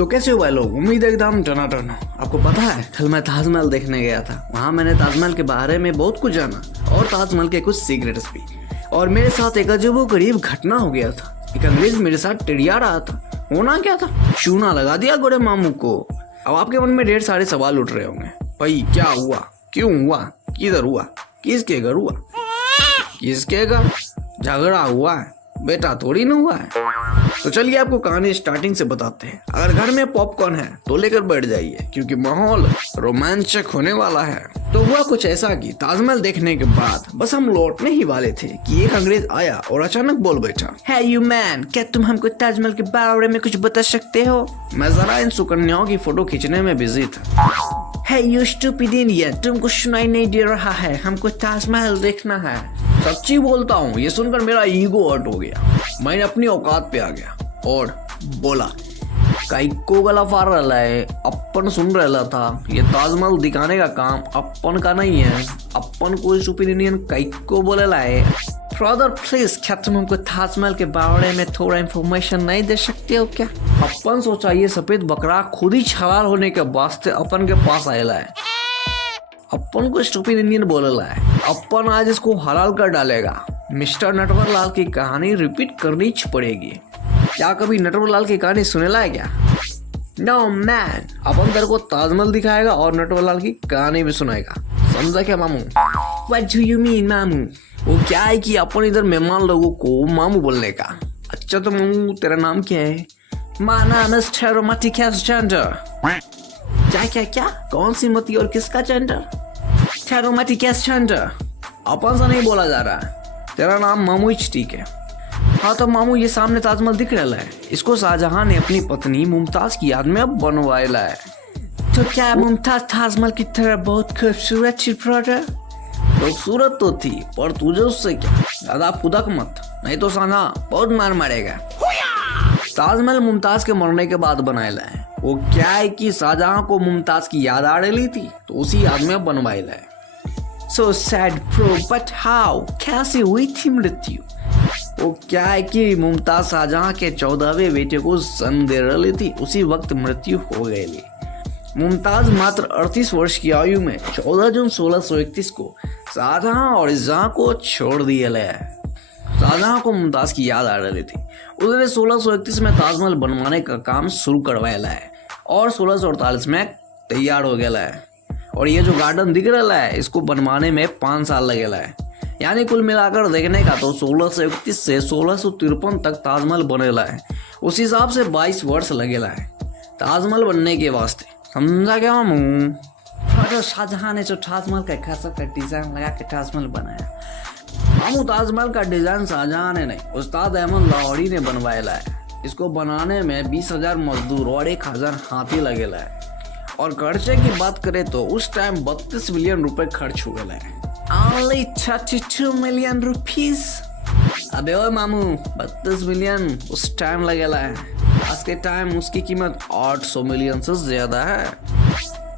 तो कैसे हो भाई लोग, उम्मीद है एकदम टनाटन हो। आपको पता है कल मैं ताजमहल देखने गया था। वहाँ मैंने ताजमहल के बारे में बहुत कुछ जाना और ताजमहल के कुछ सीक्रेट्स भी। और मेरे साथ एक अजीबोगरीब घटना हो गया था। एक अंग्रेज मेरे साथ टिड़िया रहा था। होना क्या था, चूना लगा दिया गोरे मामू को। अब आपके मन में ढेर सारे सवाल उठ रहे होंगे, भाई क्या हुआ, क्यों हुआ, किधर हुआ, किसके घर हुआ, किसके घर झगड़ा हुआ है, बेटा थोड़ी न हुआ है। तो चलिए आपको कहानी स्टार्टिंग से बताते हैं। अगर घर में पॉपकॉर्न है तो लेकर बैठ जाइए, क्योंकि माहौल रोमांचक होने वाला है। तो हुआ कुछ ऐसा कि ताजमहल देखने के बाद बस हम लौटने ही वाले थे कि एक अंग्रेज आया और अचानक बोल बैठा, है यू मैन, क्या तुम हमको ताजमहल के बारे में कुछ बता सकते हो? मैं जरा इन सुकन्याओं की फोटो खींचने में बिजी था। है यू स्टूपिड इंडियन, तुमको सुनाई नहीं दे रहा है, हमको ताजमहल देखना है। सच्ची बोलता हूँ, ये सुनकर मेरा ईगो हर्ट हो गया। मैंने अपनी औकात पे आ गया और बोला, काइको गला फाड़ रहा है, अपन सुन रहा था। ये ताजमहल दिखाने का काम अपन का नहीं है, अपन कोई सुपर इंडियन काइको बोलेला है। ब्रदर प्लीज, क्या तुम हमको ताजमहल के बारे में थोड़ा इंफॉर्मेशन नहीं दे सकते हो क्या? अपन सोचा ये सफेद बकरा खुद ही छलाल होने के वास्ते अपन के पास आएला है। अपन को स्टूपिड इंडियन बोलेला है। अपन आज इसको हलाल कर डालेगा। मिस्टर नटवरलाल की कहानी रिपीट करनी पड़ेगी। क्या कभी नटवरलाल की कहानी सुनेला है क्या? नो मैन, अपन तेरे को ताजमहल दिखाएगा और नटवरलाल की कहानी भी सुनाएगा, समझा क्या मामू? What do you mean मामू? वो क्या है कि अपन इधर मेहमान लोगों को मामू बोलने का। अच्छा तो मामू तेरा नाम क्या है? My name is Teromati Casgender। क्या क्या क्या, कौन सी मती और किसका जेंडर? Teromati Casgender। अपन सा नहीं बोला जा रहा है, तेरा नाम मामू ही ठीक है। हाँ तो मामू, ये सामने ताजमहल दिख रहा है, इसको शाहजहां ने अपनी पत्नी मुमताज की याद में बनवाया है। तो क्या मुमताज ताजमहल की तरह बहुत खूबसूरत थी ब्रदर? खूबसूरत तो थी, पर तुझे उससे क्या, ज्यादा फुदक मत, नहीं तो साना बहुत मार मारेगा। ताजमहल मुमताज के मरने के बाद बनाया है। वो क्या है कि शाहजहां को मुमताज की याद आ रही थी तो उसी याद में बनवाया है। So sad bro, but how? कैसे हुई थी मृत्यु? वो क्या है कि मुमताज शाहजहां के 14वें बेटे को जन्म दे रही थी, उसी वक्त मृत्यु हो गई। मुमताज मात्र 38 वर्ष की आयु में 14 जून 1631 को शाहजहां और जहां को छोड़ दिया गया है। शाहजहां को मुमताज की याद आ रही थी, उसने 1631 में ताजमहल बनवाने का काम शुरू करवाया है और 1648 में तैयार हो गया है। और ये जो गार्डन दिख रहा है, इसको बनवाने में 5 साल लगेला है। यानी कुल मिलाकर देखने का तो 1631 से 1653 तक ताजमहल बनेला है। उस हिसाब से 22 वर्ष लगेला है ताजमहल बनने के वास्ते, समझा क्या मामू? शाहजहां ने जो ताजमहल का खासा का डिजाइन लगा के ताजमहल बनाया। मामू, ताजमहल का डिजाइन शाहजहां ने नहीं, उस्ताद अहमद लाहौरी ने बनवाया है। इसको बनाने में 20,000 मजदूर और 1,000 हाथी लगेला है। और खर्चे की बात करें तो उस टाइम 32 मिलियन रुपए खर्च हो गए हैं। Only 32 million rupees? अबे ओए मामू, 32 मिलियन उस टाइम लगेला है, आज के टाइम उसकी कीमत 800 मिलियन से ज्यादा है।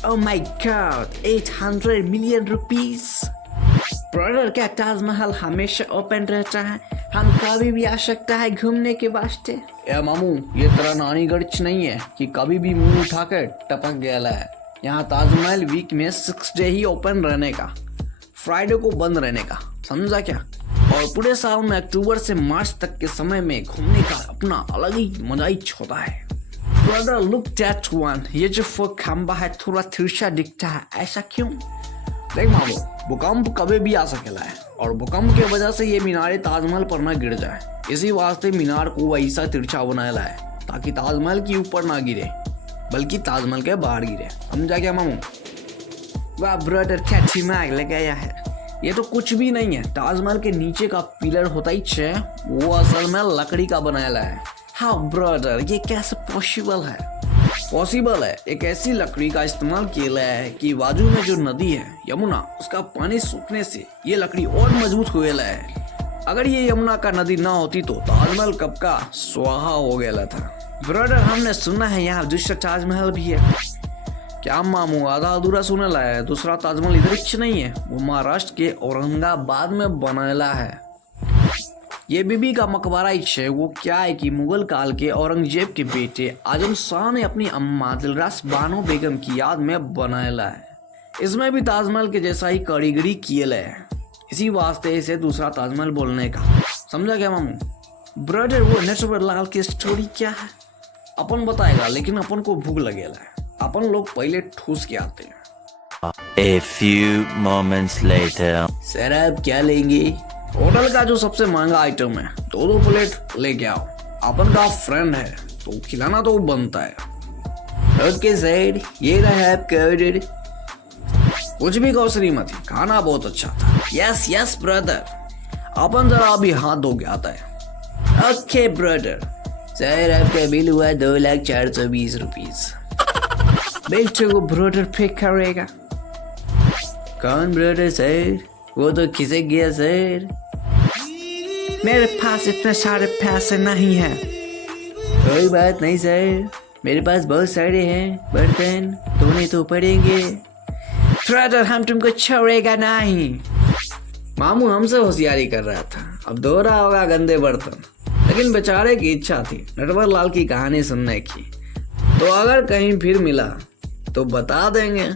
Oh my God, 800 million rupees. Brother, क्या ताजमहल हमेशा ओपन रहता है? हम कभी भी आ सकता है घूमने के वास्ते? ए मामू, ये तेरा नानी गढ़ नहीं है कि कभी भी मुंह उठा कर टपक गया है। यहाँ ताजमहल वीक में 6 डे ही ओपन रहने का, फ्राइडे को बंद रहने का, समझा क्या? और पूरे साल में अक्टूबर से मार्च तक के समय में घूमने का अपना अलग ही मजा ही होता है। ब्रदर लुक दैट वन, ये जो फोक खंबा है थोड़ा तिरछा दिखता है, ऐसा क्यों? देख मामू, भूकंप कभी भी आ सकेला है और भूकंप की वजह से ये मीनारे ताजमहल पर ना गिर जाए, इसी वास्ते मीनार को ऐसा तिरछा बनाया है ताकि ताजमहल के ऊपर ना गिरे बल्कि ताजमहल के बाहर गिरे, समझा क्या मामू? वाह ब्रदर, क्या दिमाग लगाया है। ये तो कुछ भी नहीं है, ताजमहल के नीचे का पिलर होता ही छे, वो असल में लकड़ी का बनाया है। हाँ ब्रदर, ये कैसे पॉसिबल है? पॉसिबल है, एक ऐसी लकड़ी का इस्तेमाल किया है कि बाजू में जो नदी है यमुना, उसका पानी सूखने से ये लकड़ी और मजबूत हो गया है। अगर ये यमुना का नदी ना होती तो ताजमहल कब का स्वाहा हो गया था। ब्रदर, हमने सुना है यहाँ दूसरा ताजमहल भी है। क्या मामू, आधा अधूरा सुनेला है? दूसरा ताजमहल इधर नहीं है, वो महाराष्ट्र के औरंगाबाद में बनेला है। ये बीबी का मकबरा ही है। वो क्या है कि मुगल काल के औरंगजेब के बेटे आजम शाह ने अपनी अम्मा दिलरास बानो बेगम की याद में बनाया है। इसमें भी ताजमहल के जैसा ही कारीगरी किया है, इसी वास्ते इसे दूसरा ताजमहल बोलने का। समझा क्या मामू? ब्रदर वो नटवर लाल की स्टोरी क्या है अपन बताएगा, लेकिन अपन को भूख लगेला है। अपन लोग पहले ठूस के आते हैं। A few moments later. Sir आप क्या लेंगे? होटल का जो सबसे महंगा आइटम है, दो प्लेट लेके आओ। अपन का फ्रेंड है तो खिलाना तो बनता है। ओके सर, ये रहा आपका ऑर्डर। कुछ भी कहो श्रीमती, खाना बहुत अच्छा था। Yes yes brother. अपन जरा अभी हाथ धो के आता है। Okay brother. सर आपका बिल हुआ 2,04,20 रुपीज। बेटे को ब्रदर पे करेगा। कौन ब्रदर सर? वो तो खिसक गया सर। मेरे पास इतने सारे पैसे नहीं है। कोई बात नहीं सर, मेरे पास बहुत सारे हैं। बर्तन धोने तो पड़ेंगे। ब्रदर हम तुमको छोड़ेगा नहीं। मामू हमसे होशियारी कर रहा था, अब धो रहा होगा गंदे बर्तन। लेकिन बेचारे की इच्छा थी नटवर लाल की कहानी सुनने की, तो अगर कहीं फिर मिला तो बता देंगे।